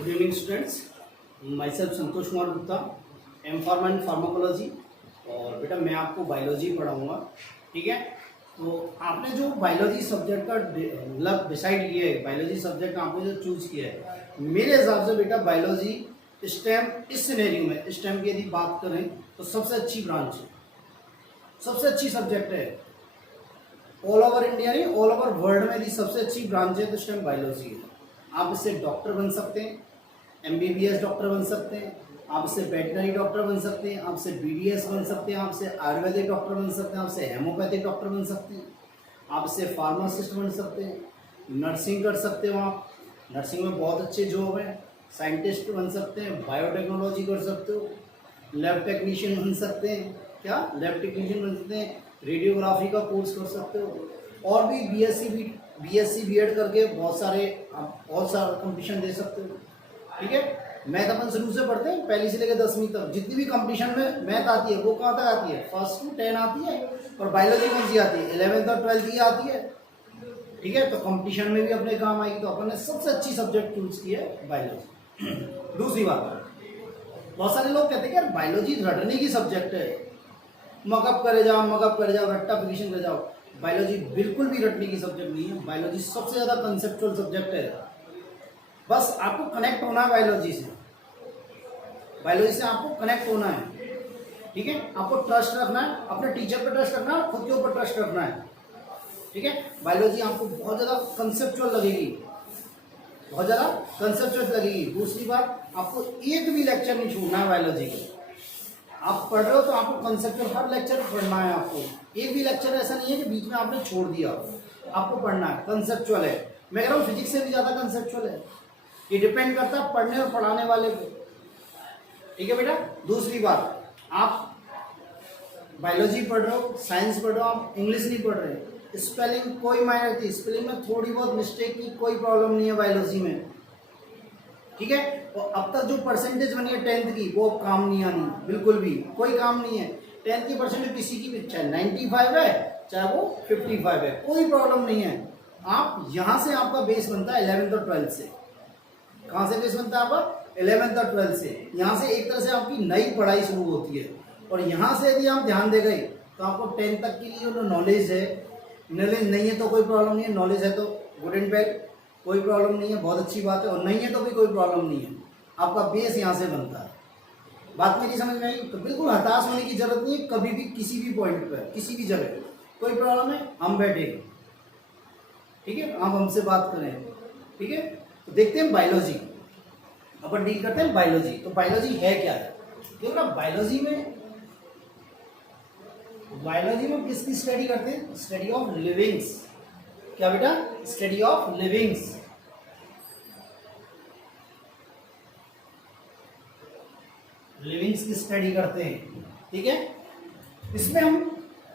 Good evening students, myself Santosh Kumar Gupta, M pharma and pharmacology. और बेटा मैं आपको बायोलॉजी पढ़ाऊँगा, ठीक है। तो आपने जो बायोलॉजी सब्जेक्ट का मतलब डिसाइड किया है, बायोलॉजी सब्जेक्ट आपने जो चूज किया है, मेरे हिसाब से बेटा बायोलॉजी स्टेम इस सिनेरियो में स्टेम की यदि बात करें तो सबसे अच्छी ब्रांच है, सबसे अच्छी सब्जेक्ट है। ऑल ओवर इंडिया नहीं, ऑल ओवर वर्ल्ड में यदि सबसे अच्छी ब्रांच है तो स्टेम बायोलॉजी है। आप इससे डॉक्टर बन सकते हैं, एमबीबीएस डॉक्टर बन सकते हैं, आप इससे वेटनरी डॉक्टर बन सकते हैं, आपसे बीडीएस बन सकते हैं, आपसे आयुर्वेदिक डॉक्टर बन सकते हैं, आपसे हेमोपैथिक डॉक्टर बन सकते हैं, आपसे फार्मासिस्ट बन सकते हैं, नर्सिंग कर सकते हो आप, नर्सिंग में बहुत अच्छे जॉब है, साइंटिस्ट बन सकते हैं, बायोटेक्नोलॉजी कर सकते हो, लैब टेक्नीशियन बन सकते हैं, क्या लैब टेक्नीशियन बन सकते हैं, रेडियोग्राफी का कोर्स कर सकते हो, और भी बीएससी बीएड करके बहुत सारे कंपटीशन दे सकते हो, ठीक है। मैथ अपन शुरू से पढ़ते हैं, पहली से लेकर 10वीं तक जितनी भी कंपटीशन में मैथ आती है वो कहाँ तक आती है, 1st to 10 आती है। और बायोलॉजी कौन सी आती है, 11th और 12th की आती है, ठीक है। तो कंपटीशन में भी अपने काम आएगी। तो अपन ने सबसे अच्छी सब्जेक्ट चूज की है बायोलॉजी। दूसरी बात, बहुत सारे लोग कहते हैं कि यार बायोलॉजी रटने की सब्जेक्ट है, मकअप करे जाओ रट्टा फिजिशन करे जाओ। बायोलॉजी बिल्कुल भी रटने की सब्जेक्ट नहीं है। बायोलॉजी सबसे ज्यादा कंसेप्चुअल सब्जेक्ट है। बस आपको कनेक्ट होना है बायोलॉजी से, बायोलॉजी से आपको कनेक्ट होना है, ठीक है। आपको ट्रस्ट रखना है, अपने टीचर पर ट्रस्ट रखना है, खुद के ऊपर ट्रस्ट रखना है, ठीक है। बायोलॉजी आपको बहुत ज्यादा कंसेप्चुअल लगेगी, बहुत ज्यादा कंसेप्चुअल लगेगी। दूसरी बात, आपको एक भी लेक्चर नहीं छोड़ना है बायोलॉजी के। आप पढ़ रहे हो तो आपको कंसेप्चुअल हर लेक्चर पढ़ना है। आपको एक भी लेक्चर ऐसा नहीं है कि बीच में आपने छोड़ दिया, आपको पढ़ना है, कंसेप्चुअल है। मैं कह रहा हूँ फिजिक्स से भी ज्यादा कंसेप्चुअल है। ये डिपेंड करता है पढ़ने और पढ़ाने वाले पे, ठीक है बेटा। दूसरी बात, आप बायोलॉजी पढ़ रहे हो, साइंस पढ़ रहे हो, आप इंग्लिश नहीं पढ़ रहे, स्पेलिंग कोई मायने नहीं, स्पेलिंग में थोड़ी बहुत मिस्टेक की कोई प्रॉब्लम नहीं है बायोलॉजी में, ठीक है। और अब तक जो परसेंटेज बनी है 10th की वो काम नहीं आनी, बिल्कुल भी कोई काम नहीं है। 10th की परसेंटेज किसी की भी, चाहे 95 है चाहे वो 55 है, कोई प्रॉब्लम नहीं है। आप यहाँ से आपका बेस बनता है 11th और 12th से। कहाँ से बेस बनता है आपका, 11th और 12th से। यहाँ से एक तरह से आपकी नई पढ़ाई शुरू होती है। और यहाँ से यदि आप ध्यान दे गए तो आपको 10th तक के लिए जो नॉलेज है, नॉलेज नहीं है तो कोई प्रॉब्लम नहीं है, नॉलेज है तो गुड एंड वेल, कोई प्रॉब्लम नहीं है, बहुत अच्छी बात है। और नहीं है तो भी कोई प्रॉब्लम नहीं है, आपका बेस यहाँ से बनता है। बात मेरी समझ में आई? तो बिल्कुल हताश होने की जरूरत नहीं है, कभी भी किसी भी पॉइंट पर किसी भी जगह कोई प्रॉब्लम है हम बैठे, ठीक है, आप हमसे बात करें, ठीक है। तो देखते हैं बायोलॉजी, अपन डील करते हैं बायोलॉजी। तो बायोलॉजी है क्या है, देखो ना, बायोलॉजी में किसकी स्टडी करते हैं, स्टडी ऑफ लिविंग्स। क्या बेटा, स्टडी ऑफ लिविंग्स। लिविंग्स की स्टडी करते हैं, ठीक है। इसमें हम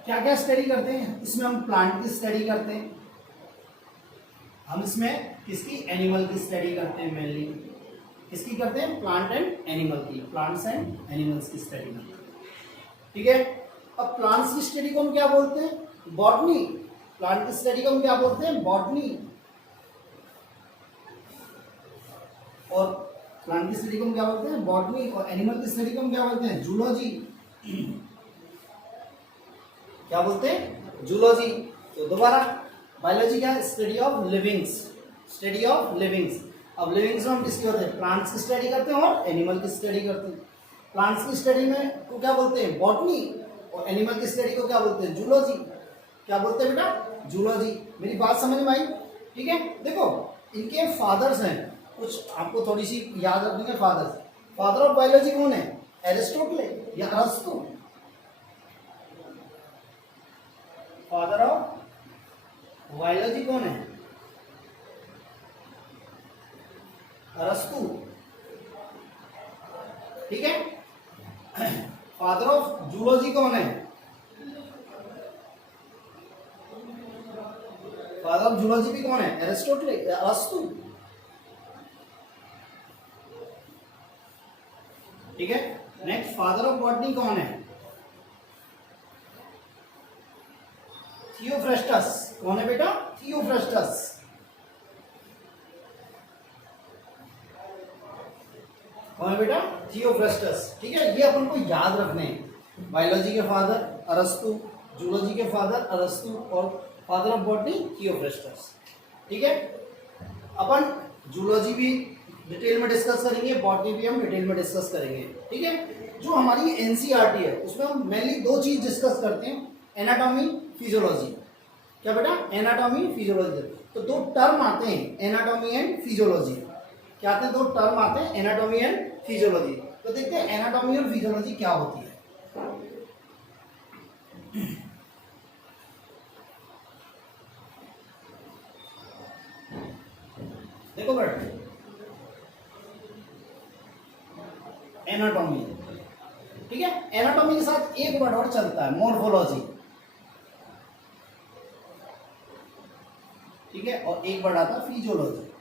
क्या क्या स्टडी करते हैं, इसमें हम प्लांट की स्टडी करते हैं, हम इसमें किसकी, एनिमल की स्टडी करते हैं। मेनली किसकी करते हैं, प्लांट एंड एनिमल की, प्लांट्स एंड एनिमल्स की स्टडी करते हैं, ठीक है। अब प्लांट्स की स्टडी को हम क्या बोलते हैं, बॉटनी। प्लांट की स्टडी को हम क्या बोलते हैं, बॉटनी। और प्लांट की स्टडी को हम क्या बोलते हैं, बॉटनी। और एनिमल की स्टडी को हम क्या बोलते हैं, जूलॉजी। क्या बोलते हैं, जूलॉजी। तो दोबारा, बायोलॉजी क्या है, study of livings, study of livings. अब लिविंग्स में हम किसकी करते हैं, प्लांट्स की स्टडी करते हैं और एनिमल की स्टडी करते हैं। प्लांट्स की स्टडी में को क्या बोलते हैं, बॉटनी। और एनिमल की स्टडी को क्या बोलते हैं, जूलॉजी। क्या बोलते हैं बेटा, जूलॉजी। मेरी बात समझ में आई, ठीक है। देखो इनके फादर्स हैं, कुछ आपको थोड़ी सी याद रखनी है। फादर ऑफ बायोलॉजी कौन है, एरिस्टोटल या अरस्तु। फादर ऑफ बायोलॉजी कौन है, अरस्तु, ठीक है। फादर ऑफ जूलॉजी कौन है, फादर ऑफ जूलॉजी भी कौन है, एरिस्टोटल या अरस्तु, ठीक है। नेक्स्ट, फादर ऑफ बॉटनी कौन है, थियोफ्रेस्टस। कौन है बेटा, थियोफ्रेस्टस। कौन है बेटा? थियोफ्रस्टस। ठीक है, ये अपन को याद रखने हैं। बायोलॉजी के फादर अरस्तु, जूलॉजी के फादर अरस्तु और फादर ऑफ बॉटनी थियोफ्रस्टस। ठीक है, अपन जूलॉजी भी डिटेल में डिस्कस करेंगे, बॉटनी भी हम डिटेल में डिस्कस करेंगे। ठीक है, जो हमारी एनसीईआरटी है उसमें हम मेनली दो चीज डिस्कस करते हैं, एनाटॉमी, फिजियोलॉजी। क्या बेटा? Anatomy, physiology. तो दो टर्म आते हैं, एनाटॉमी एंड फिजियोलॉजी। क्या आते हैं? दो टर्म आते हैं, एनाटॉमी एंड फिजियोलॉजी। तो देखते हैं एनाटॉमी और फिजियोलॉजी क्या होती है। देखो बेटा, एनाटॉमी। ठीक है, एनाटॉमी के साथ एक वर्ड और चलता है, मॉर्फोलॉजी। ठीक है, और एक वर्ड आता है फिजियोलॉजी।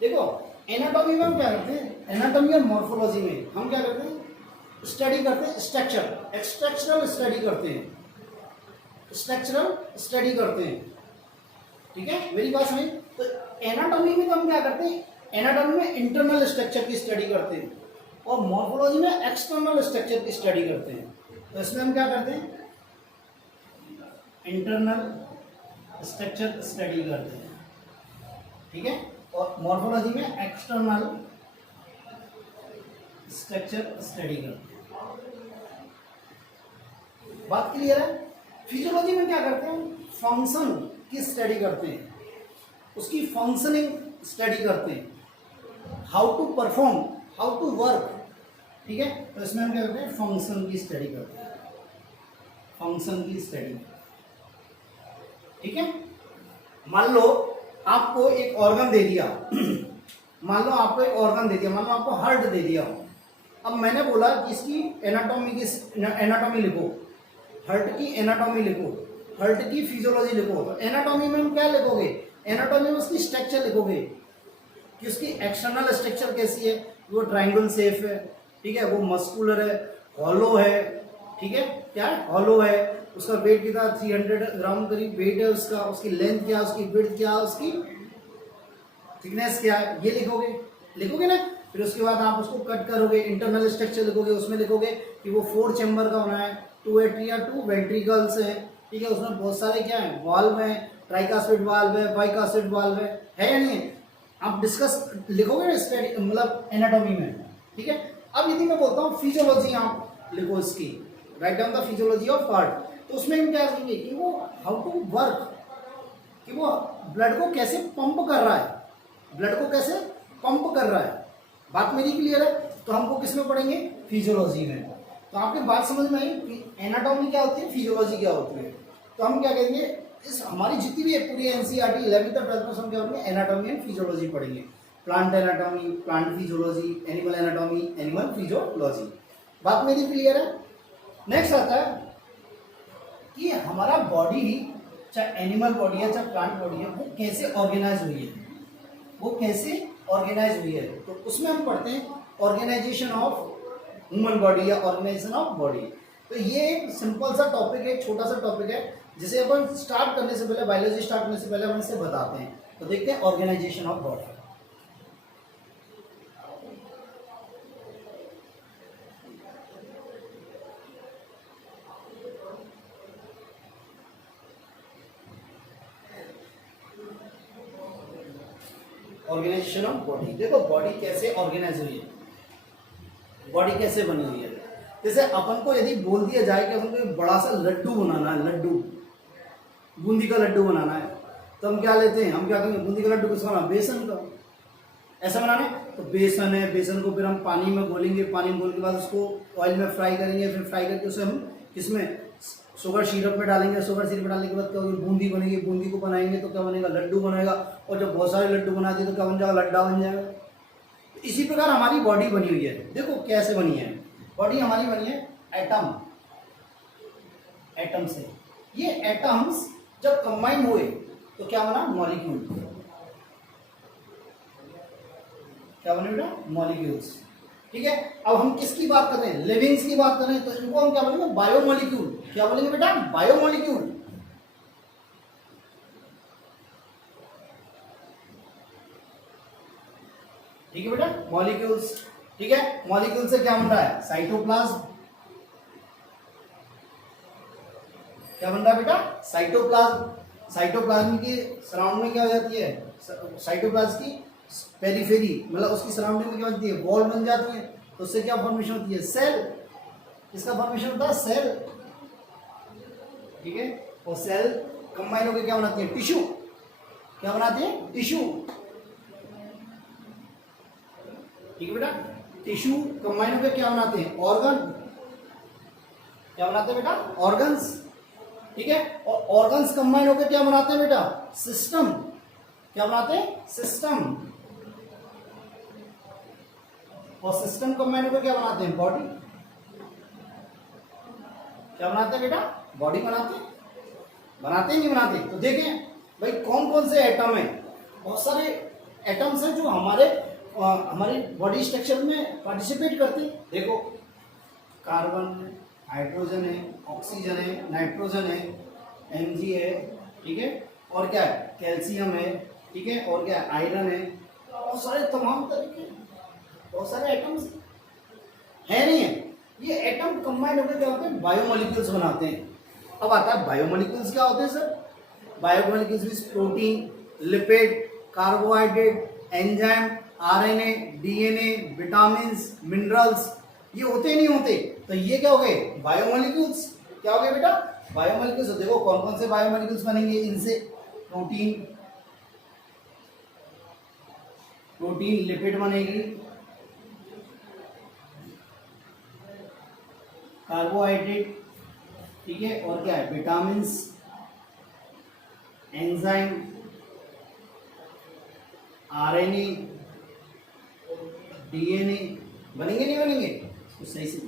देखो, एनाटॉमी में हम क्या करते हैं? एनाटॉमी और मॉर्फोलॉजी में हम क्या करते हैं? स्टडी करते हैं स्ट्रक्चर, स्ट्रक्चरल स्टडी करते हैं, स्ट्रक्चरल स्टडी करते हैं। ठीक है, मेरी बात समझ? तो एनाटॉमी में तो हम क्या करते हैं? एनाटॉमी में इंटरनल स्ट्रक्चर की स्टडी करते हैं और मॉर्फोलॉजी में एक्सटर्नल स्ट्रक्चर की स्टडी करते हैं। तो इसमें हम क्या करते हैं? इंटरनल स्ट्रक्चर स्टडी करते हैं। ठीक है, और मॉर्फोलॉजी में एक्सटर्नल स्ट्रक्चर स्टडी करते हैं। बात क्लियर है? फिजियोलॉजी में क्या करते हैं? फंक्शन की स्टडी करते हैं, उसकी फंक्शनिंग स्टडी करते हैं, how to perform, how to work. ठीक है, तो इसमें हम क्या करते हैं? फंक्शन की स्टडी करते हैं, फंक्शन की स्टडी। ठीक है, मान लो आपको एक ऑर्गन दे दिया मान लो आपको एक ऑर्गन दे दिया, मान लो आपको हार्ट दे दिया। अब मैंने बोला कि इसकी एनाटॉमी लिखो, हार्ट की एनाटॉमी लिखो, हार्ट की फिजियोलॉजी लिखो। तो एनाटॉमी में हम क्या लिखोगे? एनाटॉमी में उसकी स्ट्रक्चर लिखोगे कि उसकी एक्सटर्नल स्ट्रक्चर कैसी है, वो ट्रायंगल शेप है। ठीक है, वो मस्कुलर है, हॉलो है। ठीक है, क्या है? हॉलो है। उसका वेट कितना? 300 ग्राम करीब वेट है उसका। उसकी लेंथ क्या, उसकी विड्थ क्या, उसकी थिकनेस क्या है, ये लिखोगे, लिखोगे ना। फिर उसके बाद आप उसको कट करोगे, इंटरनल स्ट्रक्चर लिखोगे, उसमें लिखोगे कि वो 4 चैम्बर का होना है, 2 एट्रिया 2 वेंट्रिकल्स है। ठीक है, उसमें बहुत सारे क्या है? वाल्व है, ट्राइकास्पिड वाल्व है, बाइकास्पिड वाल्व है या नहीं? आप डिस्कस लिखोगे ना स्टडी, मतलब एनाटॉमी में। ठीक है, अब यदि मैं बोलता हूँ फिजियोलॉजी, आप लिखो इसकी, write down the physiology of heart. तो उसमें हम क्या करेंगे कि वो हाउ टू वर्क, कि वो ब्लड को कैसे पंप कर रहा है, ब्लड को कैसे पंप कर रहा है। बात मेरी क्लियर है? तो हमको किस में पढ़ेंगे? फिजियोलॉजी में। तो आपकी बात समझ में आई कि एनाटॉमी क्या होती है, फिजियोलॉजी क्या होती है। तो हम क्या करेंगे, इस हमारी जितनी भी पूरी एनसीईआरटी 11th और 12th में हम क्या पढ़ेंगे? एनाटॉमी एंड फिजियोलॉजी पढ़ेंगे। Plant anatomy, plant physiology, animal anatomy, animal physiology. बात मेरी क्लियर है? नेक्स्ट आता है कि हमारा बॉडी, चाहे एनिमल बॉडी है चाहे प्लांट बॉडी है, वो कैसे ऑर्गेनाइज हुई है, वो कैसे ऑर्गेनाइज हुई है। तो उसमें हम पढ़ते हैं ऑर्गेनाइजेशन ऑफ ह्यूमन बॉडी या ऑर्गेनाइजेशन ऑफ बॉडी। तो ये एक सिंपल सा टॉपिक है, छोटा सा टॉपिक है, जिसे अपन स्टार्ट करने से पहले, बायोलॉजी स्टार्ट करने से पहले हम इसे बताते हैं। तो देखते हैं organisation of body. Organisation of body. देखो बॉडी कैसे ऑर्गेनाइज हुई है, बॉडी कैसे बनी हुई है। जैसे अपन को यदि बोल दिया जाए कि अपन को एक बड़ा सा लड्डू बनाना है, लड्डू, बूंदी का लड्डू बनाना है, तो हम क्या लेते हैं? हम क्या करेंगे? बूंदी का लड्डू किसका बनाना? बेसन का। ऐसा बनाना है तो बेसन है, बेसन को फिर हम पानी में घोलेंगे, पानी में घोल के बाद उसको ऑयल में फ्राई करेंगे, फिर फ्राई करके उसे हम किसमें? शुगर सिरप में डालेंगे। शुगर सिरप में डालने के बाद क्या होगी? बूंदी बनेगी। बूंदी को बनाएंगे तो क्या बनेगा? लड्डू बनेगा। और जब बहुत सारे लड्डू बना दिए तो क्या बन जाएगा? लड्डा बन जाएगा। तो इसी प्रकार हमारी बॉडी बनी हुई है। देखो कैसे बनी है बॉडी हमारी, बनी है एटम, एटम से। ये एटम्स जब कंबाइन हुए तो क्या बना? मॉलिक्यूल। क्या बने बेटा? मॉलिक्यूल्स। ठीक है, अब हम किसकी बात कर रहे हैं? लिविंग्स की बात कर रहे हैं, तो इनको हम क्या बोलेंगे? बायोमॉलिक्यूल। क्या बोलेंगे बेटा? बायोमॉलिक्यूल। ठीक है बेटा, मॉलिक्यूल्स। ठीक है, मॉलिक्यूल से क्या बन रहा है, साइटोप्लाज्म। क्या बन रहा है बेटा, साइटोप्लाज्म। साइटोप्लाज्म की सराउंड में क्या हो जाती है, साइटोप्लाज्म की पेरिफेरी, मतलब उसकी सराउंडिंग में क्या बनती है, वॉल बन जाती है। तो उससे क्या फॉर्मेशन होती है, सेल। इसका फॉर्मेशन होता है सेल। ठीक है, और सेल कंबाइन होकर क्या बनाती है, टिश्यू। क्या बनाती है, टिश्यू। ठीक है बेटा, टिश्यू कंबाइन होकर क्या बनाते हैं, ऑर्गन। क्या बनाते हैं बेटा, ऑर्गन्स। ठीक है, और ऑर्गन्स कंबाइन होकर क्या बनाते हैं बेटा, सिस्टम। क्या बनाते हैं, सिस्टम। और सिस्टम कंबाइन होकर क्या बनाते हैं, बॉडी। क्या बनाते हैं बेटा, बॉडी बनाते हैं। बनाते हैं नहीं बनाते, तो देखें भाई कौन कौन से एटम है। बहुत सारे एटम्स हैं जो हमारे बॉडी स्ट्रक्चर में पार्टिसिपेट करते हैं। देखो, कार्बन है, हाइड्रोजन है, ऑक्सीजन है, नाइट्रोजन है, Mg है। ठीक है, और क्या है, कैल्शियम है। ठीक है, और क्या है, आयरन है। बहुत सारे तमाम तरीके, बहुत सारे एटम्स है नहीं है। ये एटम कंबाइंड होकर क्या होते हैं, बायोमोलिक्यूल्स बनाते हैं। अब आता है बायोमोलिक्यूल्स क्या होते हैं sir. Biomolecules means protein, lipid, carbohydrate, enzyme, RNA, DNA, vitamins, minerals, ये होते नहीं होते, तो ये क्या हो गए, बायोमोलिक्यूल्स। क्या हो गए बेटा, बायोमोलिक्यूल्स। देखो कौन कौन से बायोमोलिक्यूल्स बनेंगे इनसे, प्रोटीन, लिपिड बनेगी, कार्बोहाइड्रेट, ठीक है, और क्या है, विटामिन्स, एंजाइम, आरएनए, डीएनए, बनेंगे नहीं बनेंगे, तो सही से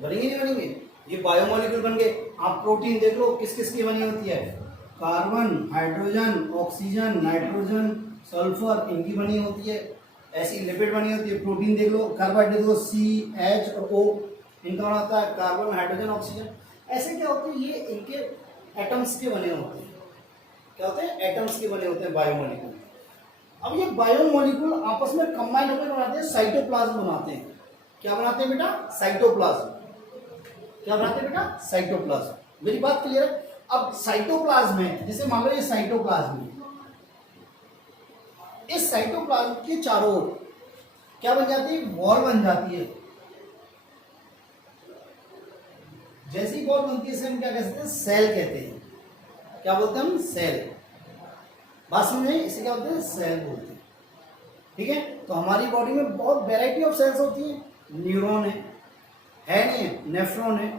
बनेंगे नहीं बनेंगे, ये बायोमोलिक्यूल बन गए। आप प्रोटीन देख लो किस किस की बनी होती है, carbon, hydrogen, oxygen, nitrogen, sulphur, इनकी बनी होती है। ऐसी लिपिड बनी होती है, प्रोटीन देख लो, कार्बोहाइड्रेट देखो, C, H और O, इनका बनाता है कार्बन, हाइड्रोजन, ऑक्सीजन। ऐसे क्या होते हैं, ये इनके एटम्स के बने होते हैं। क्या होते हैं, एटम्स के बने होते हैं बायोमोलिक्यूल। अब ये बायोमोलिक्यूल आपस में कंबाइन होकर बनाते हैं, साइटोप्लाज्म बनाते हैं। क्या बनाते हैं बेटा, साइटोप्लाज्म। क्या बनाते हैं बेटा, साइटोप्लाज्म। मेरी बात क्लियर है। अब साइटोप्लाज्म है, जैसे मान लो ये साइटोप्लाज्म है, इस साइटोप्लाज्म के चारों ओर क्या बन जाती है, वॉल बन जाती है। जैसी वॉल बनती है इसे हम क्या कहते हैं, सेल कहते हैं। क्या बोलते हैं हम, सेल। बात समझे, इसे क्या बोलते हैं, सेल बोलते हैं। ठीक है, तो हमारी बॉडी में बहुत वैरायटी ऑफ सेल्स होती है। न्यूरॉन है नहीं है, नेफ्रॉन है,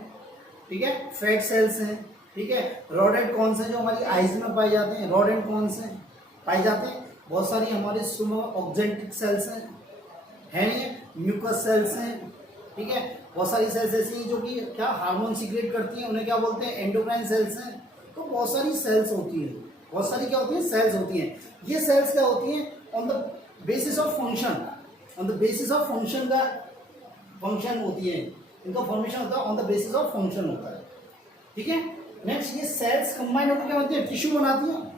ठीक है, फैट सेल्स हैं, ठीक है, रॉड एंड कॉन्स है जो हमारी आईज में पाए जाते हैं, रॉड एंड कॉन्स हैं पाए जाते हैं। बहुत सारी हमारे सुनो ऑक्जेंटिक सेल्स हैं, है नहीं है, म्यूकस सेल्स हैं, ठीक है। बहुत सारी सेल्स ऐसी हैं जो कि क्या हार्मोन सीक्रेट करती हैं, उन्हें क्या बोलते हैं, एंडोक्राइन सेल्स हैं। तो बहुत सारी सेल्स होती हैं, बहुत सारी क्या होती हैं, सेल्स होती हैं। ये सेल्स क्या होती हैं, on the basis of function, on the basis of function का फंक्शन होती है, इनका फॉर्मेशन होता है on the basis of function होता है। ठीक है, नेक्स्ट ये सेल्स कंबाइन होकर क्या बनती है, टिश्यू बनाती है।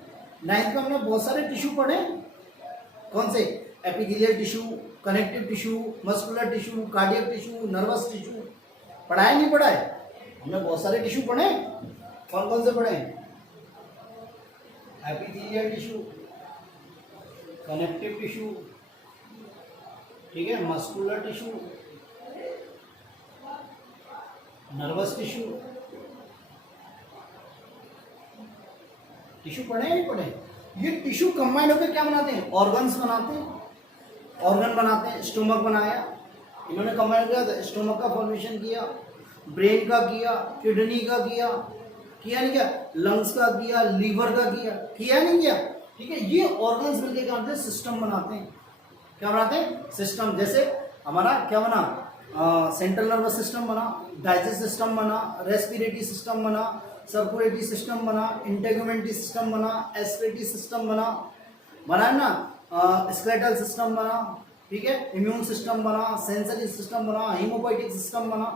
नाइन्थ में हमने बहुत सारे टिश्यू पढ़े, कौन से, epithelial tissue, connective tissue, muscular tissue, cardiac tissue, nervous tissue. पढ़ाया नहीं पढ़ाए, हमने बहुत सारे टिश्यू पढ़े। कौन कौन से पढ़े, एपिथेलियल टिश्यू, कनेक्टिव टिश्यू, ठीक है, muscular tissue, nervous tissue. Tissue पढ़े नहीं पढ़े, ये टिश्यू कंबाइंड होकर क्या बनाते हैं, ऑर्गन्स बनाते हैं, ऑर्गन बनाते हैं। स्टोमक बनाया, इन्होंने कंबाइंड किया, स्टोमक का फॉर्मेशन किया, ब्रेन का किया, किडनी का किया नहीं किया, लंग्स का किया, लीवर का किया नहीं किया, ठीक है। ये ऑर्गन्स मिलकर क्या बनाते हैं, सिस्टम बनाते हैं। क्या बनाते हैं, सिस्टम। जैसे हमारा क्या बना, सेंट्रल नर्वस सिस्टम बना, डाइजेस्ट सिस्टम बना, रेस्पिरेटरी सिस्टम बना, सर्कुलेटरी सिस्टम बना, इंटेगुमेंटरी सिस्टम बना, एस्पिरेटरी सिस्टम बना है ना, स्केलेटल सिस्टम बना, ठीक है, इम्यून सिस्टम बना, सेंसरी सिस्टम बना, हीमोपोएटिक सिस्टम बना।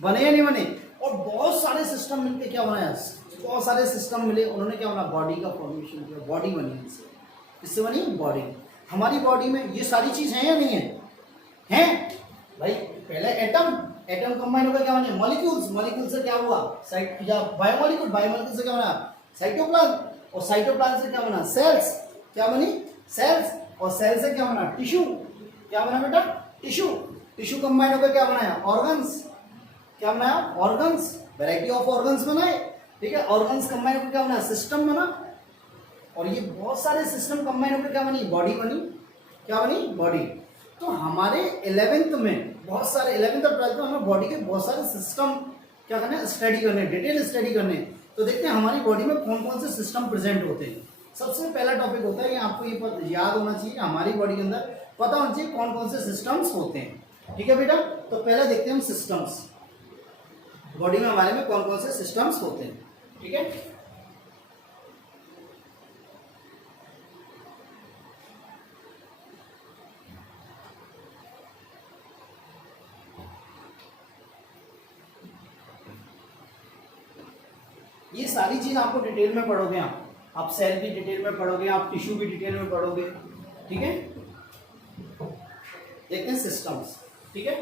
बने या नहीं बने? और बहुत सारे सिस्टम मिलके क्या बनाया, बहुत सारे सिस्टम मिले, उन्होंने क्या बना, बॉडी का फॉर्मेशन किया, बॉडी बनी इससे। इससे बनी बॉडी। हमारी बॉडी में ये सारी चीज है या नहीं है? हैं भाई। पहले एटम, एटम कंबाइन होकर क्या बने, मॉलिक्यूल्स, मॉलिक्यूल से क्या हुआ, साइट या बायोमॉलिक्यूल, बायोमॉलिक्यूल से क्या बना, साइटोप्लाज्म, और साइटोप्लाज्म से क्या बना, सेल्स, क्या बनी, सेल्स, और सेल से क्या बना, टिश्यू, क्या बना बेटा, टिश्यू, टिश्यू कंबाइन होकर क्या बनाया, ऑर्गन्स, क्या बनाया, ऑर्गन्स, वैरायटी ऑफ ऑर्गन्स बनाए, ठीक है। ऑर्गन्स कंबाइन होकर क्या बना, सिस्टम बना, और ये बहुत सारे सिस्टम कंबाइन होकर क्या बनी, बॉडी बनी, क्या बनी, बॉडी। तो हमारे 11th में बहुत सारे, 11th और 12th में हमें बॉडी के बहुत सारे सिस्टम क्या करने, स्टडी करने, डिटेल स्टडी करने। तो देखते हैं हमारी बॉडी में कौन कौन से सिस्टम प्रेजेंट होते हैं। सबसे पहला टॉपिक होता है कि आपको ये याद होना चाहिए, हमारी बॉडी के अंदर पता होना चाहिए कौन कौन से सिस्टम्स होते हैं, ठीक है बेटा। तो पहले देखते हैं हम सिस्टम्स, बॉडी में हमारे में कौन कौन से सिस्टम्स होते हैं, ठीक है। ये सारी चीज आपको डिटेल में पढ़ोगे, आप सेल भी डिटेल में पढ़ोगे, आप टिश्यू भी डिटेल में पढ़ोगे, ठीक है। देखते हैं सिस्टम्स, ठीक है।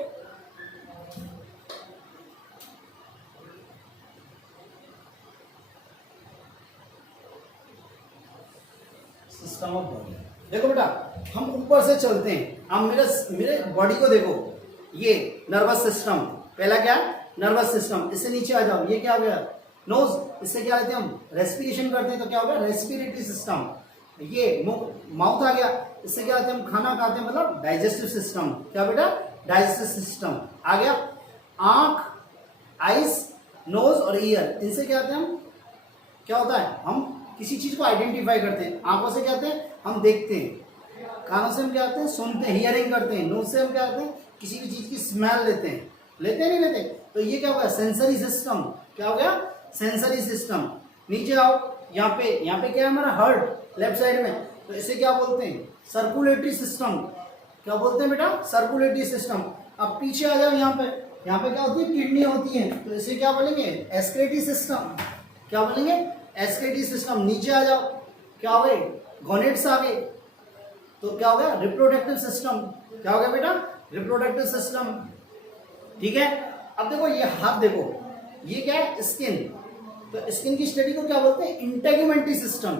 सिस्टम ऑफ बॉडी, देखो बेटा हम ऊपर से चलते हैं, आप मेरे बॉडी को देखो, ये नर्वस सिस्टम, पहला क्या, नर्वस सिस्टम, इससे नीचे आ जाओ, ये क्या हो गया, नोज, इससे क्या लेते हैं हम, रेस्पिरेशन करते हैं, तो क्या होगा, रेस्पिरेटरी सिस्टम। ये माउथ आ गया, इससे क्या लेते हैं हम, खाना खाते हैं, मतलब डाइजेस्टिव सिस्टम, क्या बेटा, डाइजेस्टिव सिस्टम आ गया। आंख, आइज, नोज और ईयर, इनसे क्या होते हैं हम, क्या होता है, हम किसी चीज को आइडेंटिफाई करते हैं। आंखों से क्या होते हैं, हम देखते हैं, कानों से हम क्या करते हैं, सुनते हैं, हियरिंग करते हैं, नोज से हम क्या करते हैं, किसी भी चीज की स्मेल लेते हैं, लेते हैं नहीं लेते। तो ये क्या होगा, सेंसरी सिस्टम, क्या हो गया, सेंसरी सिस्टम। नीचे आओ, यहाँ पे क्या है हमारा, हार्ट, लेफ्ट साइड में, तो इसे क्या बोलते हैं, सर्कुलेटरी सिस्टम, क्या बोलते हैं बेटा, सर्कुलेटरी सिस्टम। अब पीछे आ जाओ, यहाँ पे क्या होती है, किडनी होती है, तो इसे क्या बोलेंगे, एस्क्रेटरी सिस्टम, क्या बोलेंगे, एस्क्रेटरी सिस्टम। नीचे आ जाओ, क्या हो गए, गोनेट्स आ गए, तो क्या हो गया, रिप्रोडक्टिव सिस्टम, क्या हो गया बेटा, रिप्रोडक्टिव सिस्टम, ठीक है। अब देखो ये हाथ देखो, ये क्या है, स्किन, तो स्किन की स्टडी को क्या बोलते हैं, इंटेग्यूमेंट्री सिस्टम,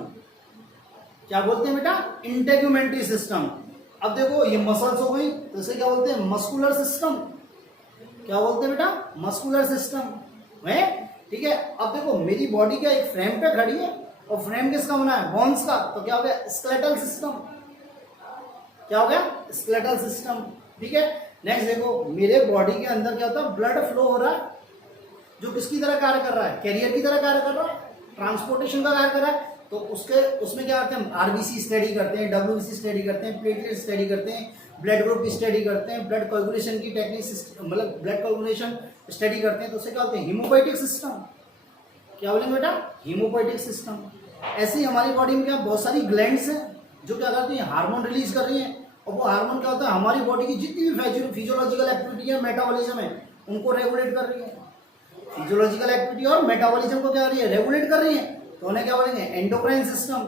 क्या बोलते हैं बेटा, इंटेग्यूमेंट्री सिस्टम। अब देखो ये मसल्स हो गई, तो इसे क्या बोलते हैं, मस्कुलर सिस्टम, क्या बोलते हैं बेटा, मस्कुलर सिस्टम है, ठीक है। अब देखो मेरी बॉडी क्या एक फ्रेम पे खड़ी है, और फ्रेम किसका बना है, बोन्स का, तो क्या हो गया, स्केलेटल सिस्टम, क्या हो गया, स्केलेटल सिस्टम, ठीक है। नेक्स्ट देखो मेरे बॉडी के अंदर क्या होता है, ब्लड फ्लो हो रहा है, जो किसकी तरह कार्य कर रहा है, कैरियर की तरह कार्य कर रहा है, ट्रांसपोर्टेशन का कार्य कर रहा है। तो उसमें क्या करते हैं, आरबीसी स्टडी करते हैं, डब्ल्यूबीसी स्टडी करते हैं, प्लेटलेट स्टडी करते हैं, ब्लड ग्रुप की स्टडी करते हैं, ब्लड कोएगुलेशन की टेक्निक, मतलब ब्लड कोएगुलेशन स्टडी करते हैं, तो उसे क्या होते हैं, हीमोपोएटिक सिस्टम, क्या बोलेंगे बेटा, हीमोपोएटिक सिस्टम। ऐसे ही हमारी बॉडी में क्या बहुत सारी ग्लैंड्स हैं जो क्या करती हैं, हार्मोन रिलीज कर रही हैं, और वो हार्मोन क्या होता है, हमारी बॉडी की जितनी भी फिजियोलॉजिकल एक्टिविटी है, मेटाबॉलिज्म है, उनको रेगुलेट कर रही है। फिजियोलॉजिकल एक्टिविटी और मेटाबॉलिज्म को क्या कर रही है, रेगुलेट कर रही है, तो उन्हें क्या बोलेंगे, एंडोक्राइन सिस्टम,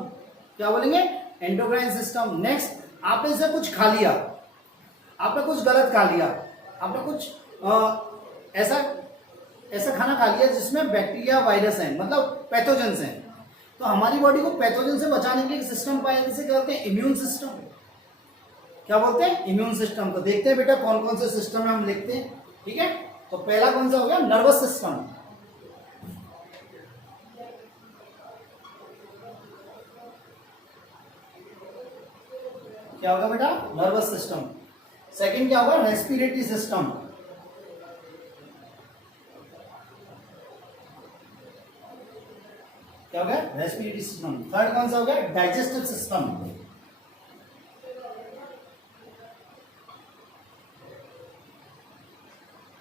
क्या बोलेंगे, एंडोक्राइन सिस्टम। नेक्स्ट, आपने से कुछ खा लिया, आपने कुछ गलत खा लिया, आपने कुछ ऐसा खाना खा लिया जिसमें बैक्टीरिया, वायरस हैं, मतलब पैथोजेंस हैं, तो हमारी बॉडी को पैथोजन से बचाने के लिए सिस्टम पाया, जिसे क्या बोलते हैं, इम्यून सिस्टम, क्या बोलते हैं, इम्यून सिस्टम। तो देखते हैं बेटा कौन कौन से सिस्टम है हम लिखते हैं, ठीक है। तो पहला कौन सा हो गया, नर्वस सिस्टम, क्या होगा बेटा, नर्वस सिस्टम। सेकंड क्या होगा, रेस्पिरेटरी सिस्टम, क्या हो गया, रेस्पिरेटरी सिस्टम। थर्ड कौन सा हो गया, डाइजेस्टिव सिस्टम,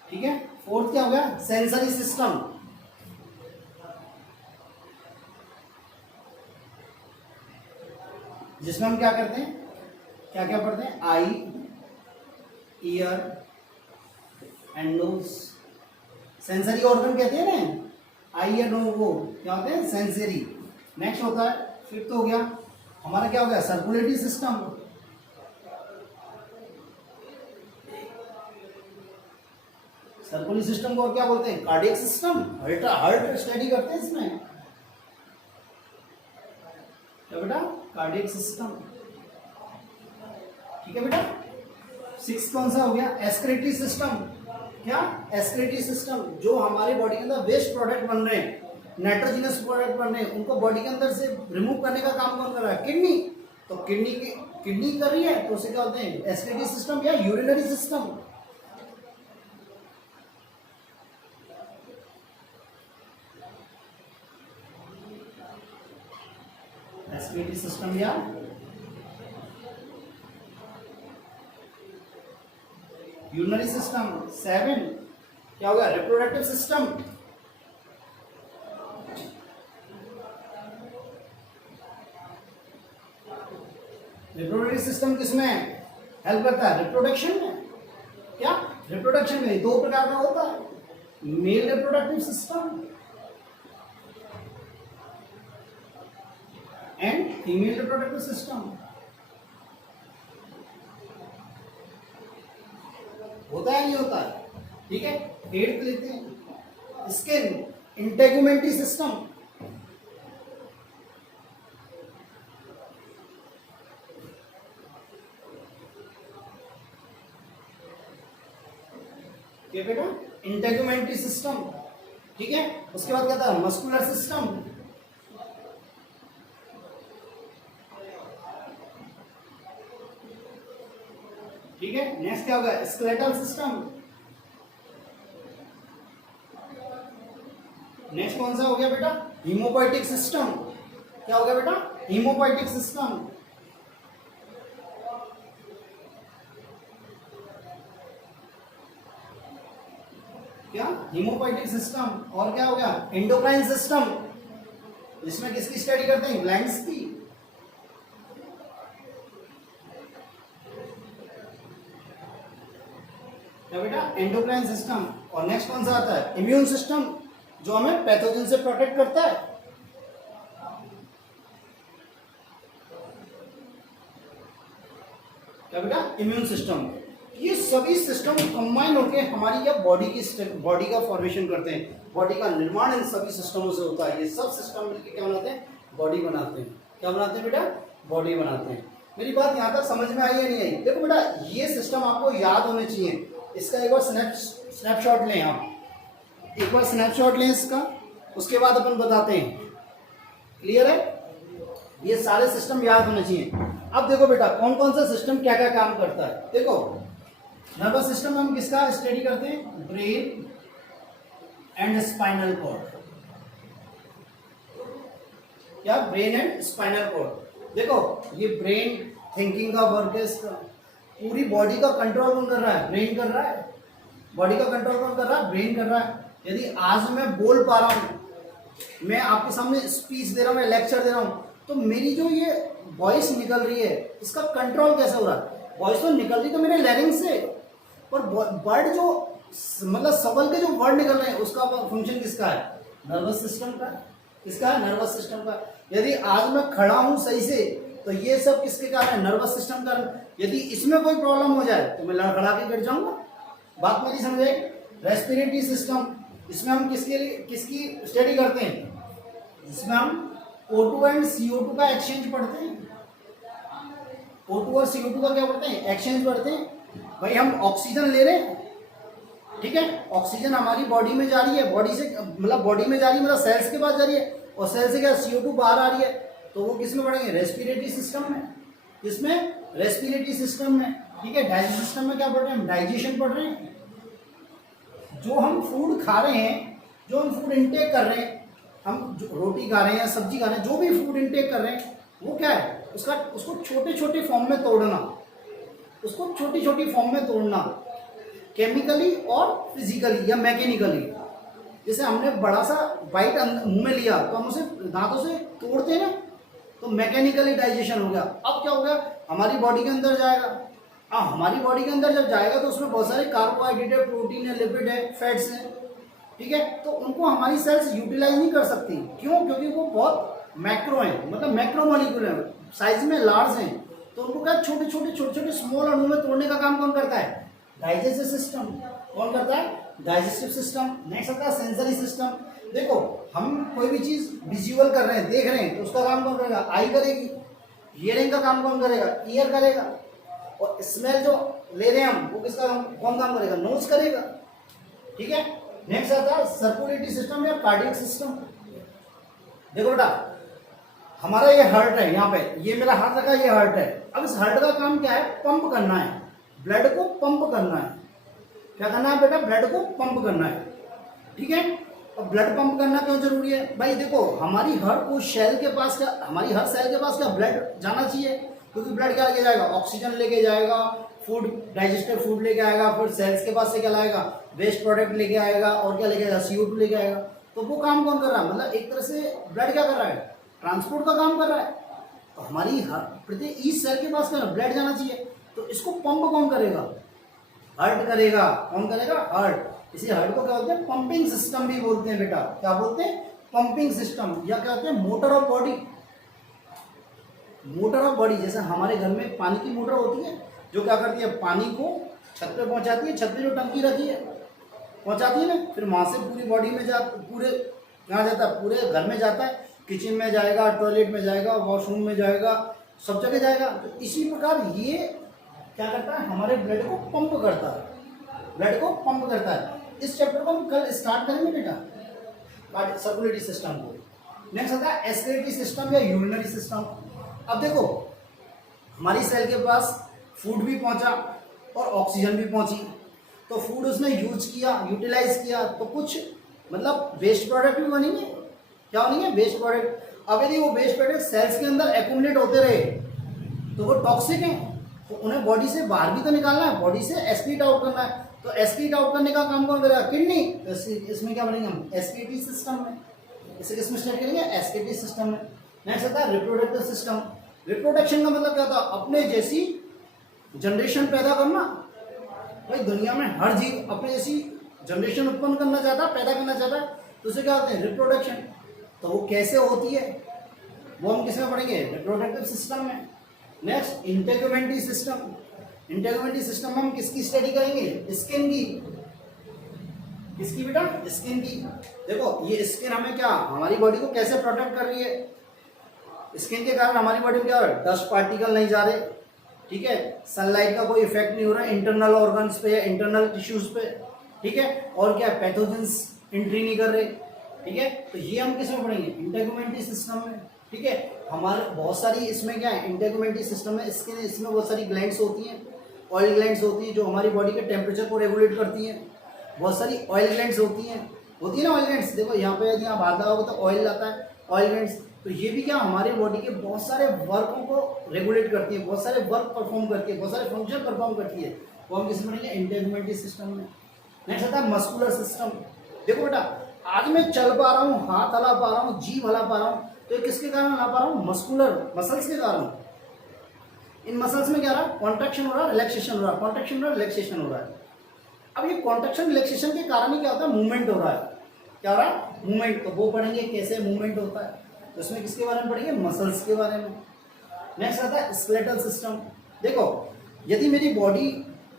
ठीक है। फोर्थ क्या हो गया, सेंसरी सिस्टम, जिसमें हम क्या करते हैं, क्या क्या पढ़ते हैं, eye, ear and nose, sensory organ कहते हैं ना, आई या नो, वो क्या होते हैं, सेंसरी। नेक्स्ट होता है, फिफ्थ हो गया हमारा, क्या हो गया, सर्कुलेटरी सिस्टम। सर्कुलेटरी सिस्टम को और क्या बोलते हैं, कार्डियक सिस्टम। हार्ट स्टडी करते हैं इसमें, क्या बेटा, कार्डियक सिस्टम। ठीक है बेटा। सिक्स कौन सा हो गया, एक्सक्रीटरी सिस्टम। क्या, एक्सक्रीटरी सिस्टम, जो हमारे बॉडी के अंदर वेस्ट प्रोडक्ट बन रहे हैं, नाइट्रोजिनस प्रोडक्ट बन रहे हैं, उनको बॉडी के अंदर से रिमूव करने का काम कौन कर रहा है, किडनी। तो किडनी कर रही है, तो उसे क्या बोलते हैं, एक्सक्रीटरी सिस्टम या यूरिनरी सिस्टम। एक्सक्रीटरी सिस्टम या यूरिनरी सिस्टम। सेवन क्या होगा, रिप्रोडक्टिव सिस्टम। रिप्रोडक्टिव सिस्टम किसमें हेल्प करता है, रिप्रोडक्शन में। क्या, रिप्रोडक्शन में दो प्रकार का होता है, male reproductive system and female reproductive system. होता है नहीं होता है, ठीक है। एट्थ लेते हैं, स्किन इंटेगुमेंट्री सिस्टम। क्या बेटा, इंटेगुमेंट्री सिस्टम। ठीक है। उसके बाद क्या था, मस्कुलर सिस्टम। ठीक है। नेक्स्ट क्या होगा, स्केलेटल सिस्टम। नेक्स्ट कौन सा हो गया बेटा, हीमोपोएटिक सिस्टम। क्या हो गया बेटा, हीमोपोएटिक सिस्टम। क्या, हीमोपोएटिक सिस्टम। और क्या हो गया, एंडोक्राइन सिस्टम। इसमें किसकी स्टडी करते हैं, ग्लैंड्स की। क्या बेटा, एंडोक्राइन सिस्टम। और नेक्स्ट कौन सा आता है, इम्यून सिस्टम, जो हमें पैथोजन से प्रोटेक्ट करता है। क्या बेटा, इम्यून सिस्टम। ये सभी सिस्टम कंबाइन होकर हमारी क्या बॉडी का फॉर्मेशन करते हैं, बॉडी का निर्माण इन सभी सिस्टमों से होता है। ये सब सिस्टम मिलकर क्या बनाते हैं, बॉडी बनाते हैं। क्या बनाते हैं बेटा, बॉडी बनाते हैं। मेरी बात यहाँ तक समझ में आई या नहीं आई? देखो बेटा, ये सिस्टम आपको याद होने चाहिए। इसका एक बार स्नैपशॉट लें, आप एक बार स्नैपशॉट लें इसका, उसके बाद अपन बताते हैं। क्लियर है? ये सारे सिस्टम याद होने चाहिए। अब देखो बेटा, कौन कौन सा सिस्टम क्या क्या काम करता है। देखो, नर्वस सिस्टम में हम किसका स्टडी करते हैं, ब्रेन एंड स्पाइनल कॉर्ड। क्या, ब्रेन एंड स्पाइनल कॉर्ड। देखो, ये ब्रेन थिंकिंग का वर्क है, इसका पूरी बॉडी का कंट्रोल कौन कर रहा है, ब्रेन कर रहा है। बॉडी का कंट्रोल कौन कर रहा है, ब्रेन कर रहा है। यदि आज मैं बोल पा रहा हूं, मैं आपके सामने स्पीच दे रहा हूं, मैं लेक्चर दे रहा हूं, तो मेरी जो ये वॉइस निकल रही है, इसका कंट्रोल कैसे हो रहा है। वॉइस तो निकल रही तो मेरे लैरिंग्स से, पर वर्ड जो मतलब सबल के जो वर्ड निकल रहे हैं, उसका फंक्शन किसका है, नर्वस सिस्टम का। किसका है, नर्वस सिस्टम का। यदि आज मैं खड़ा हूं सही से, तो ये सब किसके कारण है, नर्वस सिस्टम का। यदि इसमें कोई प्रॉब्लम हो जाए तो मैं लड़खड़ा के गिर जाऊंगा। बात मेरी समझे। रेस्पिरेटरी सिस्टम, इसमें हम किसकी स्टडी करते हैं, इसमें हम O2 एंड CO2 का एक्सचेंज पढ़ते हैं। O2 और CO2 का क्या पढ़ते हैं, एक्सचेंज पढ़ते हैं। भाई हम ऑक्सीजन ले रहे हैं, ठीक है, ऑक्सीजन हमारी बॉडी में जा रही है, बॉडी से मतलब बॉडी में जा रही है, मतलब सेल्स के पास जा रही है, और सेल से क्या CO2 बाहर आ रही है, तो वो किस में पढ़ेंगे, रेस्पिरेटरी सिस्टम में। इसमें रेस्पिरेटरी सिस्टम में, ठीक है। डाइजेशन सिस्टम में क्या पढ़ रहे हैं, हम डाइजेशन पढ़ रहे हैं। जो हम फूड खा रहे हैं, जो हम फूड इंटेक कर रहे हैं, हम जो रोटी खा रहे हैं, सब्जी खा रहे हैं, जो भी फूड इंटेक कर रहे हैं, वो क्या है, उसको छोटे छोटे फॉर्म में तोड़ना, उसको छोटी छोटी फॉर्म में तोड़ना, केमिकली और फिजिकली या मैकेनिकली। जैसे हमने बड़ा सा बाइट मुंह में लिया, तो हम उसे दांतों से तोड़ते हैं ना, तो मैकेनिकली डाइजेशन हो गया। अब क्या हो गया, हमारी बॉडी के अंदर जाएगा। अब हमारी बॉडी के अंदर जब जाएगा, तो उसमें बहुत सारे कार्बोहाइड्रेट है, प्रोटीन है, लिपिड है, फैट्स है। ठीक है, तो उनको हमारी सेल्स यूटिलाइज नहीं कर सकती। क्यों? क्योंकि वो बहुत मैक्रो हैं, मतलब मैक्रो मॉलिक्यूल है, साइज में लार्ज हैं, तो उनको क्या छोटे छोटे स्मॉल अणु में तोड़ने का काम कौन करता है? Digestive system. कौन करता है? Digestive system. नेक्स्ट आता है सेंसरी सिस्टम। देखो, हम कोई भी चीज विजुअल कर रहे हैं, देख रहे हैं, तो उसका काम कौन करेगा? आई करेगी। हियरिंग का काम कौन करेगा? ईयर करेगा। और स्मेल जो ले रहे हैं हम, वो किसका कौन काम करेगा? नोज करेगा। ठीक है, नेक्स्ट आता है सर्कुलेटरी सिस्टम या कार्डियक सिस्टम। देखो बेटा, हमारा ये हार्ट है, यहाँ पे ये मेरा हाथ रखा, ये हार्ट है। अब इस हार्ट का काम क्या है? पंप करना है, ब्लड को पंप करना है। क्या करना है बेटा? ब्लड को पंप करना है। ठीक है, अब ब्लड पंप करना क्यों जरूरी है भाई? देखो, हमारी हर कोई सेल के पास क्या, हमारी हर सेल के पास क्या ब्लड जाना चाहिए, क्योंकि ब्लड क्या लेके जाएगा? ऑक्सीजन लेके जाएगा, फूड, डाइजेस्टेड फूड लेके आएगा, फिर सेल्स के पास से क्या लाएगा? वेस्ट प्रोडक्ट लेके आएगा, और क्या लेके आएगा? CO2 लेके आएगा। तो वो काम कौन कर रहा है? मतलब एक तरह से ब्लड क्या कर रहा है? ट्रांसपोर्ट का काम कर रहा है। तो हमारी प्रत्येक ईच सेल के पास क्या ब्लड जाना चाहिए, तो इसको पंप कौन करेगा? हार्ट करेगा। कौन करेगा? हार्ट। इसी हार्ट को क्या बोलते हैं? पंपिंग सिस्टम भी बोलते हैं बेटा। क्या बोलते हैं? पंपिंग सिस्टम, या क्या बोलते हैं? Motor of body. Motor of body, जैसे हमारे घर में पानी की मोटर होती है, जो क्या करती है? पानी को छत पे पहुंचाती है, छत पे जो टंकी रखी है पहुंचाती है ना, फिर वहां से पूरी बॉडी में पूरे कहाँ जाता है? पूरे घर में जाता है, किचन में जाएगा, टॉयलेट में जाएगा, वॉशरूम में जाएगा, सब जगह जाएगा। तो इसी प्रकार ये क्या करता है? हमारे ब्लड को पंप करता है, ब्लड को पंप करता है। इस चैप्टर को हम कल स्टार्ट करेंगे बेटा, सर्कुलेटरी सिस्टम को। नेक्स्ट आता है एस्केलेटरी सिस्टम या यूरिनरी सिस्टम। अब देखो, हमारी सेल के पास फूड भी पहुंचा और ऑक्सीजन भी पहुंची, तो फूड उसने यूज किया, यूटिलाइज किया, तो कुछ मतलब वेस्ट प्रोडक्ट भी बनेंगे। क्या बनेंगे? Waste product. अब यदि वो वेस्ट प्रोडक्ट सेल्स के अंदर एक्यूमुलेट होते रहे, तो वो टॉक्सिक हैं, तो उन्हें बॉडी से बाहर भी तो निकालना है, बॉडी से एक्सक्रीट आउट करना है। तो एक्सक्रीट आउट करने का काम कौन करेगा? किडनी। तो इसमें क्या बनेंगे हम? एस्केलेटरी सिस्टम में। इसे किस में स्टार्ट करेंगे? एस्केलेटरी सिस्टम में। नेक्स्ट आता है रिप्रोडक्टिव सिस्टम। रिप्रोडक्शन का मतलब क्या होता है? अपने जैसी जनरेशन पैदा करना। भाई दुनिया में हर जीव अपने जैसी जनरेशन उत्पन्न करना चाहता है, पैदा करना चाहता है, तो उसे क्या होते हैं? रिप्रोडक्शन। तो वो कैसे होती है, वो हम किसमें पढ़ेंगे? रिप्रोडक्टिव सिस्टम में। Next integumentary system. Integumentary system में हम किसकी स्टडी करेंगे? स्किन की। किसकी बेटा? स्किन की। देखो, ये स्किन हमें क्या, हमारी बॉडी को कैसे प्रोटेक्ट कर रही है? स्किन के कारण हमारी बॉडी में क्या हो रहा है? डस्ट पार्टिकल नहीं जा रहे, ठीक है, सनलाइट का कोई इफेक्ट नहीं हो रहा है इंटरनल ऑर्गन्स पे या इंटरनल टिश्यूज पे, ठीक है, और क्या पैथोजेंस एंट्री नहीं कर रहे, ठीक है। तो ये हम किस में पढ़ेंगे? इंटेग्युमेंटरी सिस्टम में, ठीक है। हमारे बहुत सारी इसमें क्या है, इंटेग्युमेंटरी सिस्टम में स्किन, इसमें बहुत सारी ग्लैंड्स होती हैं, ऑयल ग्लैंड्स होती हैं जो हमारी बॉडी के टेम्परेचर को रेगुलेट करती हैं। बहुत सारी ऑयल ग्लैंड्स होती है ना ऑयल ग्लैंड्स। देखो यहाँ पे यदि आप हाथ लगाओगे तो ऑयल आता है, ऑयल ग्लैंड्स। तो ये भी क्या हमारे बॉडी के बहुत सारे वर्कों को रेगुलेट करती है, बहुत सारे वर्क परफॉर्म करती है, बहुत सारे फंक्शन परफॉर्म करती है। वो हम किस में पढ़ेंगे? इंटेग्युमेंटरी सिस्टम में। नेक्स्ट आता है मस्कुलर सिस्टम। देखो बेटा, आज मैं चल पा रहा हूँ, हाथ हिला पा रहा हूँ, जीभ हिला पा रहा हूँ, तो ये किसके कारण हिला पा रहा हूँ? मस्कुलर मसल्स के कारण। इन मसल्स में क्या रहा है? कॉन्ट्रैक्शन हो रहा है, रिलैक्सेशन हो रहा है, कॉन्ट्रैक्शन हो रहा है, रिलैक्सेशन हो रहा है। अब ये कॉन्ट्रैक्शन रिलैक्सेशन के कारण ही क्या होता है? मूवमेंट हो रहा है। क्या हो रहा है? मूवमेंट। तो वो पढ़ेंगे कैसे मूवमेंट होता है, तो इसमें किसके बारे में पढ़ेंगे? मसल्स के बारे में। नेक्स्ट आता है स्केलेटल सिस्टम। देखो, यदि मेरी बॉडी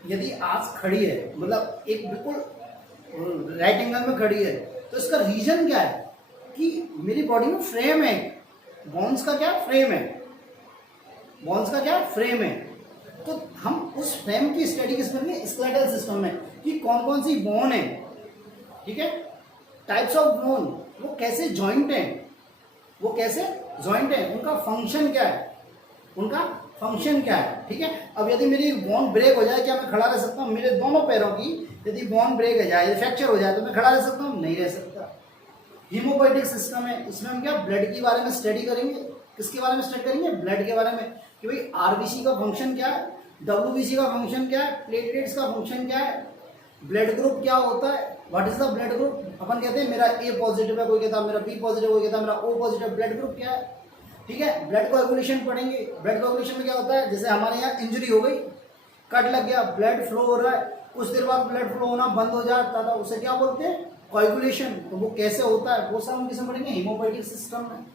यदि आज खड़ी है, मतलब एक बिल्कुल राइट एंगल में खड़ी है, तो इसका रीजन क्या है कि मेरी बॉडी में फ्रेम है, बोन्स का क्या फ्रेम है, बोन्स का क्या फ्रेम है। तो हम उस फ्रेम की स्टडी किस में? स्केलेटल सिस्टम में, कि कौन कौन सी बोन है, ठीक है, टाइप्स ऑफ बोन, वो कैसे जॉइंट है, वो कैसे जॉइंट है, उनका फंक्शन क्या है, उनका फंक्शन क्या है, ठीक है। अब यदि मेरी बोन ब्रेक हो जाए, क्या मैं खड़ा रह सकता हूँ? मेरे दोनों पैरों की यदि बोन ब्रेक हो जाए, फ्रैक्चर हो जाए, तो मैं खड़ा रह सकता हूँ? नहीं रह सकता। हीमोपोएटिक सिस्टम है, इसमें हम क्या ब्लड के बारे में स्टडी करेंगे। किसके बारे में स्टडी करेंगे? ब्लड के बारे में, कि भाई आरबीसी का फंक्शन क्या है, डब्ल्यूबीसी का फंक्शन क्या है, प्लेटलेट्स का फंक्शन क्या है, ब्लड ग्रुप क्या होता है, what is the blood group. अपन कहते हैं मेरा ए पॉजिटिव है, कोई कहता है मेरा बी पॉजिटिव, कोई कहता है मेरा ओ पॉजिटिव। ब्लड ग्रुप क्या है, ठीक है। ब्लड कोएगुलेशन पढ़ेंगे। ब्लड कोएगुलेशन में क्या होता है? जैसे हमारे यहाँ इंजरी हो गई, कट लग गया, ब्लड फ्लो हो रहा है, कुछ देर बाद ब्लड फ्लो होना बंद हो जाता था, उसे क्या बोलते हैं? कोएगुलेशन, तो वो कैसे होता है वो सब हम किसमें पढ़ेंगे, हेमोपोएटिक सिस्टम में।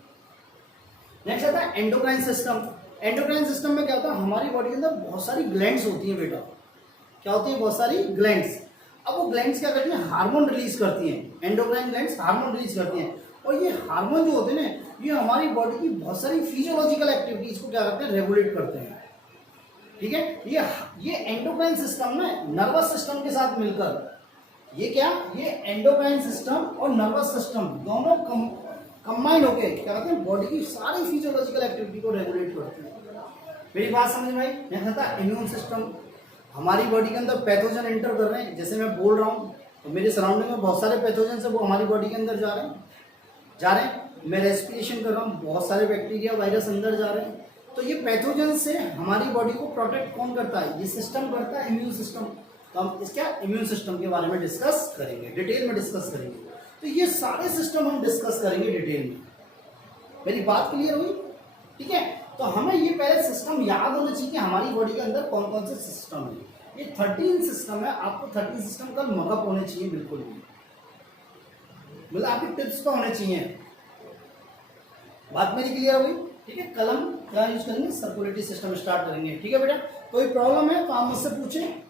नेक्स्ट आता है एंडोक्राइन सिस्टम। एंडोक्राइन सिस्टम में क्या होता है, हमारी बॉडी के अंदर बहुत सारी ग्लैंड्स होती हैं बेटा। क्या होती है, बहुत सारी ग्लैंड्स। अब वो ग्लैंड्स क्या करती हैं, हार्मोन रिलीज करती हैं। एंडोक्राइन ग्लैंड्स हार्मोन रिलीज करती हैं, और ये हार्मोन जो होते हैं ना, ये हमारी बॉडी की बहुत सारी फिजियोलॉजिकल एक्टिविटीज को क्या करते हैं, रेगुलेट करते हैं। ठीक है, ये एंडोक्राइन सिस्टम में नर्वस सिस्टम के साथ मिलकर, ये क्या, ये एंडोक्राइन सिस्टम और नर्वस सिस्टम दोनों कंबाइन होके क्या करते हैं, बॉडी की सारी फिजियोलॉजिकल एक्टिविटी को रेगुलेट करते हैं। मेरी बात समझ में आई। नेक्स्ट आता है इम्यून सिस्टम। हमारी बॉडी के अंदर पैथोजन एंटर कर रहे हैं, जैसे मैं बोल रहा हूँ तो मेरे सराउंडिंग में बहुत सारे पैथोजन है, वो हमारी बॉडी के अंदर जा रहे हैं। मैं रेस्पिरेशन कर रहा हूँ, बहुत सारे बैक्टीरिया वायरस अंदर जा रहे हैं। तो ये पैथोजन से हमारी बॉडी को प्रोटेक्ट कौन करता है, ये सिस्टम करता है, इम्यून सिस्टम। तो हम इसका इम्यून सिस्टम के बारे में डिस्कस करेंगे, डिटेल में डिस्कस करेंगे। तो ये सारे सिस्टम हम डिस्कस करेंगे डिटेल में। मेरी बात क्लियर हुई? ठीक है, तो हमें ये पहले सिस्टम याद होना चाहिए कि हमारी बॉडी के अंदर कौन कौन से सिस्टम है। ये 13 सिस्टम है, आपको 13 सिस्टम कल मगअप होने चाहिए, बिल्कुल भी मतलब आपकी टिप्स पे होने चाहिए। बात मेरी क्लियर हुई? ठीक है, कल हम क्या यूज करेंगे, सर्कुलेटरी सिस्टम स्टार्ट करेंगे। ठीक है बेटा, कोई प्रॉब्लम है तो आप मुझसे पूछें।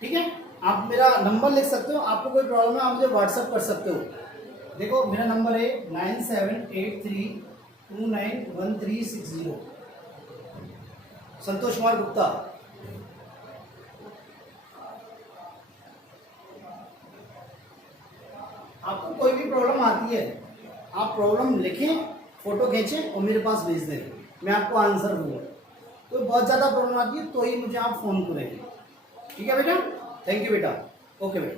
ठीक है, आप मेरा नंबर लिख सकते हो, आपको कोई प्रॉब्लम है आप मुझे व्हाट्सएप कर सकते हो। देखो मेरा नंबर है 9783291360, संतोष कुमार गुप्ता। आपको कोई भी प्रॉब्लम आती है, आप प्रॉब्लम लिखें, फोटो खींचें और मेरे पास भेज दें, मैं आपको आंसर दूंगा। कोई बहुत ज़्यादा प्रॉब्लम आती है तो ही मुझे आप फ़ोन करेंगे। ठीक है बेटा, थैंक यू बेटा, ओके बेटा।